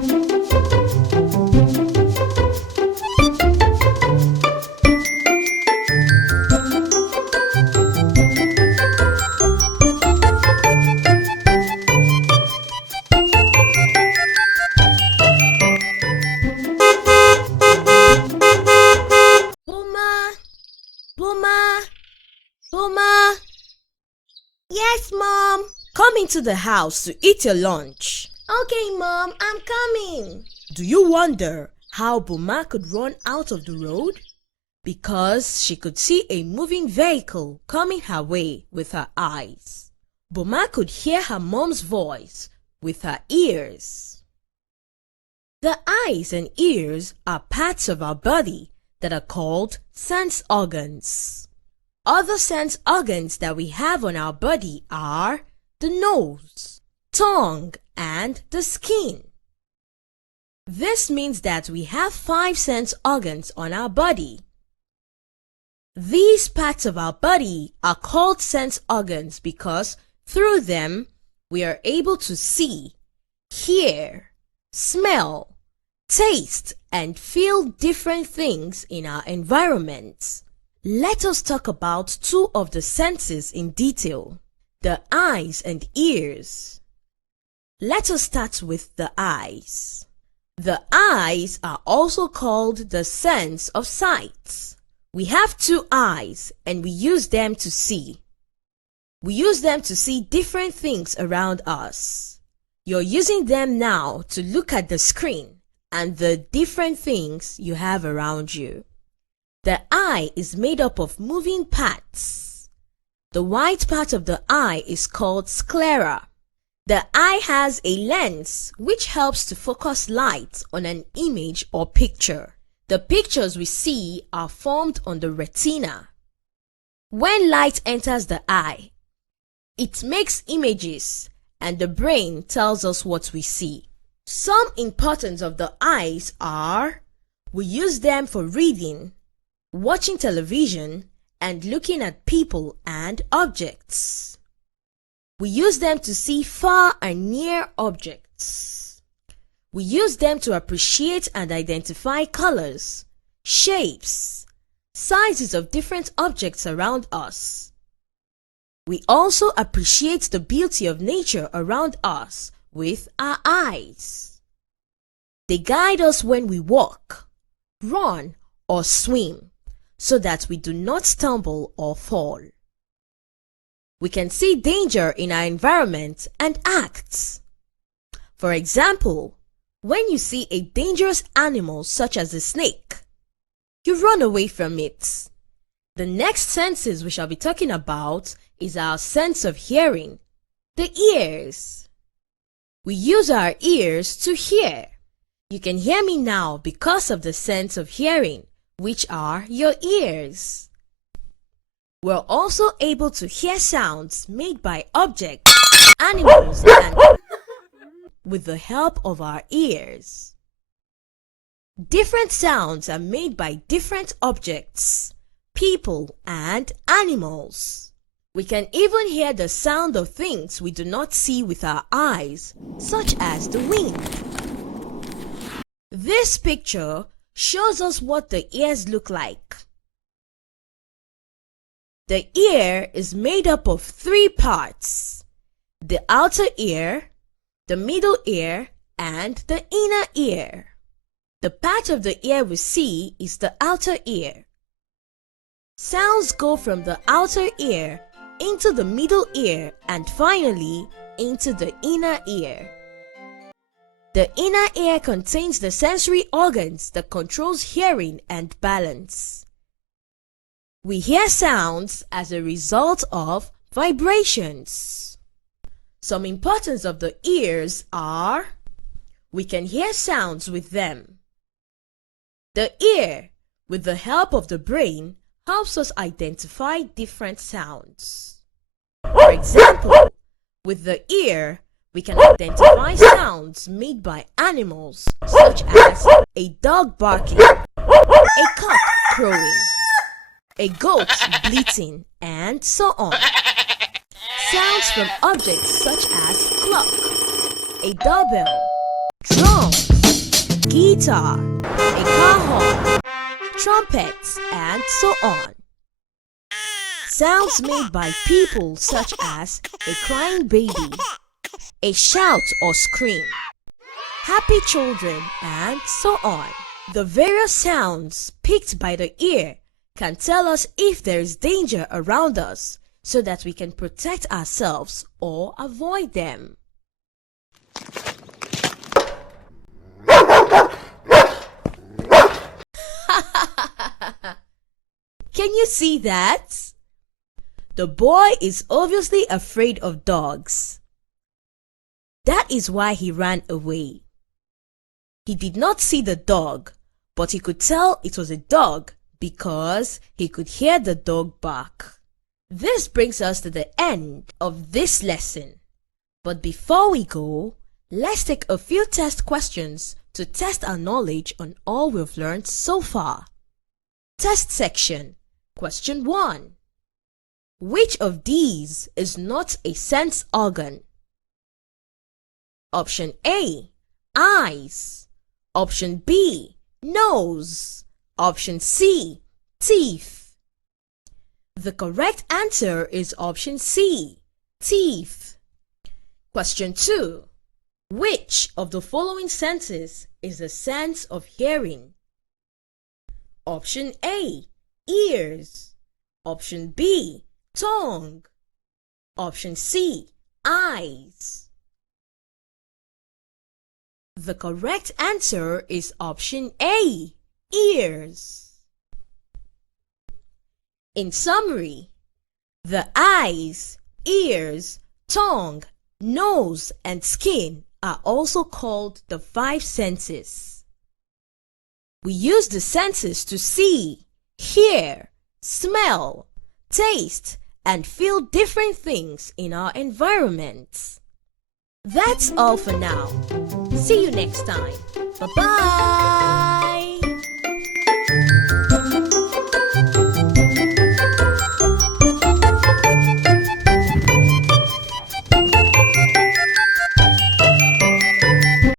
Boma, Boma, Boma. Yes, Mom. Come into the house to eat your lunch. Okay, Mom, I'm coming. Do you wonder how Boma could run out of the road? Because she could see a moving vehicle coming her way with her eyes. Boma could hear her mom's voice with her ears. The eyes and ears are parts of our body that are called sense organs. Other sense organs that we have on our body are the nose, tongue, and the skin. This means that we have 5 sense organs on our body. These parts of our body are called sense organs because through them we are able to see, hear, smell, taste, and feel different things in our environment. Let us talk about 2 of the senses in detail, the eyes and ears. Let us start with the eyes. The eyes are also called the sense of sight. We have 2 eyes and we use them to see. We use them to see different things around us. You're using them now to look at the screen and the different things you have around you. The eye is made up of moving parts. The white part of the eye is called sclera. The eye has a lens which helps to focus light on an image or picture. The pictures we see are formed on the retina. When light enters the eye, it makes images and the brain tells us what we see. Some importance of the eyes are: we use them for reading, watching television, and looking at people and objects. We use them to see far and near objects. We use them to appreciate and identify colors, shapes, sizes of different objects around us. We also appreciate the beauty of nature around us with our eyes. They guide us when we walk, run, or swim, so that we do not stumble or fall. We can see danger in our environment and act. For example, when you see a dangerous animal such as a snake, you run away from it. The next senses we shall be talking about is our sense of hearing, the ears. We use our ears to hear. You can hear me now because of the sense of hearing, which are your ears. We're also able to hear sounds made by objects, animals, and with the help of our ears. Different sounds are made by different objects, people, and animals. We can even hear the sound of things we do not see with our eyes, such as the wind. This picture shows us what the ears look like. The ear is made up of 3 parts: the outer ear, the middle ear, and the inner ear. The part of the ear we see is the outer ear. Sounds go from the outer ear into the middle ear and finally into the inner ear. The inner ear contains the sensory organs that controls hearing and balance. We hear sounds as a result of vibrations. Some importance of the ears are: we can hear sounds with them. The ear, with the help of the brain, helps us identify different sounds. For example, with the ear, we can identify sounds made by animals such as a dog barking, a cock crowing, a goat bleating, and so on. Sounds from objects such as clock, a doorbell, drums, guitar, a car horn, trumpets, and so on. Sounds made by people such as a crying baby, a shout or scream, happy children, and so on. The various sounds picked by the ear can tell us if there is danger around us so that we can protect ourselves or avoid them. Can you see that? The boy is obviously afraid of dogs. That is why he ran away. He did not see the dog, but he could tell it was a dog because he could hear the dog bark. This brings us to the end of this lesson. But before we go, let's take a few test questions to test our knowledge on all we've learned so far. Test section. Question 1. Which of these is not a sense organ? Option A, eyes. Option B, nose. Option C, teeth. The correct answer is option C, teeth. Question 2. Which of the following senses is the sense of hearing? Option A, ears. Option B, tongue. Option C, eyes. The correct answer is option A, ears. In summary, the eyes, ears, tongue, nose, and skin are also called the 5 senses. We use the senses to see, hear, smell, taste, and feel different things in our environments. That's all for now. See you next time. Bye-bye!